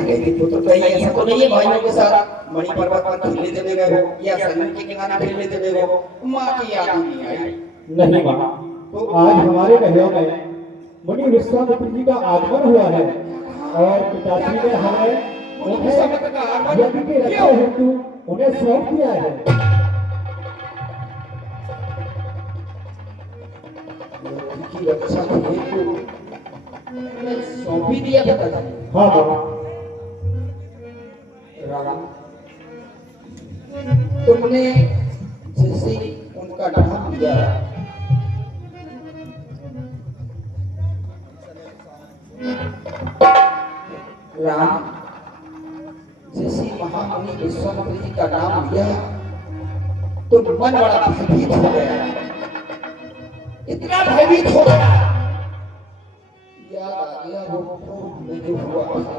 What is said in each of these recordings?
बातें कहती तो कहीं ऐसा तो नहीं है भाइयों के साथ मणि पर्वत पर खेलने चले गए हो या समुद्र के किनारे खेलने चले गए हो, माँ की याद ही नहीं आई? नहीं माँ, तो आज हमारे महलों में मुनि विश्वामित्र जी का आगमन हुआ है और पिताजी ने हमें उन्हें यज्ञ की रक्षा हेतु उन्हें सौंप दिया है। यज्ञ की रक्षा हेतु सौंप ही दिया पिताजी? हाँ बाबा। राम, तुमने जैसे उनका नाम लिया, राम जैसे महामुनि विश्वामित्र जी का नाम लिया तो मन बड़ा भयभीत हो गया, इतना भयभीत हो गया, याद आ गया वो पूर्व में जो हुआ था।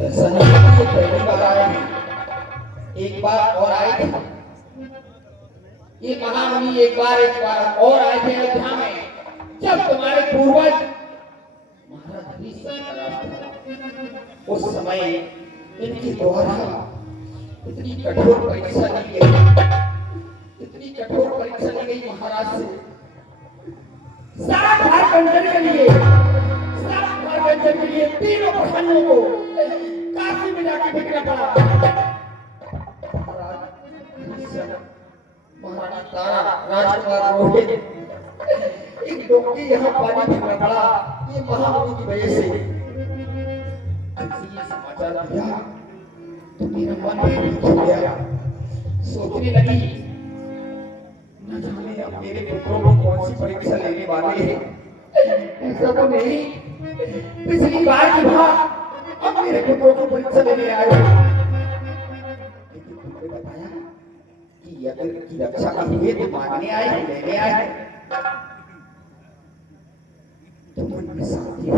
ऐसा नहीं कि पहली बार आए, एक बार और आए थे ये महामुनि, एक बार और आए थे अयोध्या में, जब तुम्हारे पूर्वज महाराज भीष्म का राज था। उस समय इनके द्वारा इतनी कठोर परीक्षा ली गई, इतनी कठोर परीक्षा ली गई महाराज से, सारा भारतंजन के लिए, सारा भारतंजन के लिए तीनों प्रधानों को काशी में जाके बिकना पड़ा। महारानी तारा, राजकुमार रोहित, एक डोंगी यहाँ पानी भरना पड़ा ये महामुनि की वजह से। ये समाचार दिया तो मेरा मन भयभीत हो गया, सोचने लगी न जाने अब मेरे पुत्रों को कौन सी परीक्षा लेने वाले हैं। ऐसा तो नहीं पिछली बार की बात अब मेरे पुत्रों को परीक्षा लेने आए, लेकिन तुमने बताया कि यज्ञ की रक्षा के लिए तो मांगने आए हैं, लेने आए हैं, तो मन में शांति हो।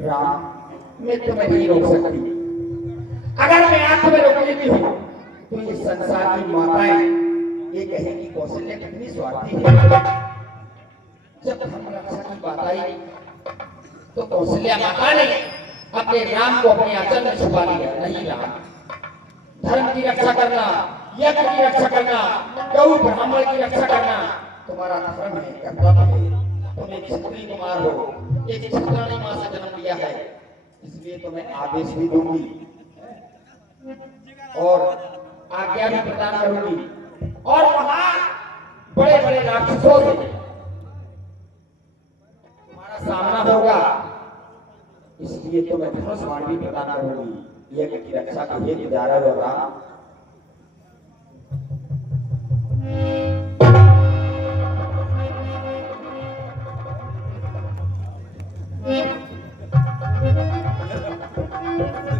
राम, मैं तुम्हें नहीं रोक सकती, अगर मैं आज तुम्हें रोक लेती हूँ तो ये संसार की माताएं ये कहेंगी कौशल्या कितनी स्वार्थी है। जब धर्म रक्षा की बात आई तो कौशल्या माता ने अपने राम को अपने आंचल में छुपा लिया। नहीं राम, धर्म की रक्षा करना, यज्ञ की रक्षा करना, गौ ब्राह्मण की रक्षा करना तुम्हारा धर्म है, कर्तव्य है। तुम एक क्षत्रिय कुमार हो, एक क्षत्राणी मां से जन्म लिया है, इसलिए तुम्हें आदेश भी दूंगी और आज्ञा भी प्रदान करूंगी और वहां बड़े बड़े राक्षसों से तुम्हारा सामना होगा, इसलिए तुम्हें धनुष बाण भी प्रदान करूंगी। यज्ञ की रक्षा के हेतु जा रहे हो राम।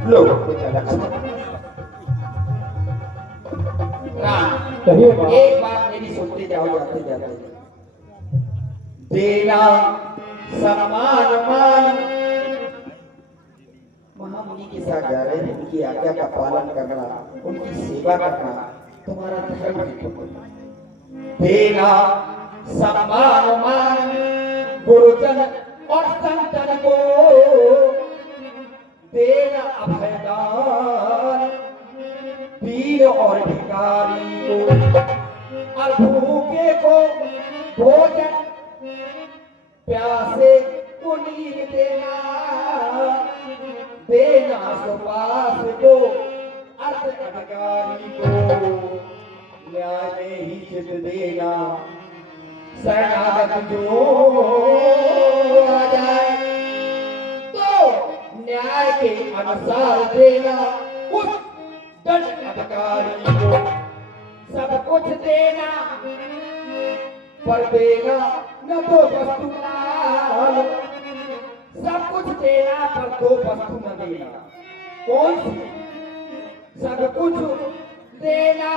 लो राम, एक बात मेरी सुनते जाओ जाते जाते, देना सम्मान मान, महामुनि के साथ जा रहे हैं, उनकी आज्ञा का पालन करना, उनकी सेवा करना तुम्हारा धर्म है। देना सम्मान मान गुरुजन और संतन को, देना अभयदान वीर और भिखारी को, और भूखे को भोजन प्यासे को नीर देना, देना सुपास को अर्थ अधिकारी को, न्याय में ही चित देना, शरणागत जो आ जाए तो न्याय के अनुसार देना, उस दंड अधिकारी को सब कुछ देना, पर देना न तो वस्तु लाल, सब कुछ देना पर दो वस्तु न देना। कौन सी? सब कुछ देना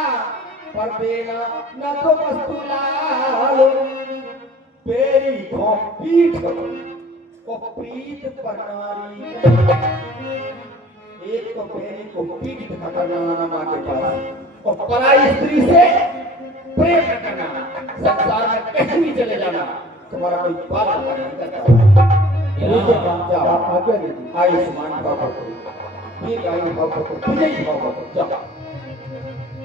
पर देना न तो वस्तु लाल, तेरी पीठ को प्रीत पर नारी, एक तो मेरी को पीठ करना माँ के पास और पराई स्त्री से प्रेम न करना, संसार में कहीं भी चले जाना, तुम्हारा कोई बात नहीं करता। ठीक है माँ, आप आज्ञा दीजिए। आयुष्मान भव, दीर्घायु भव, विजयी भव, जाओ।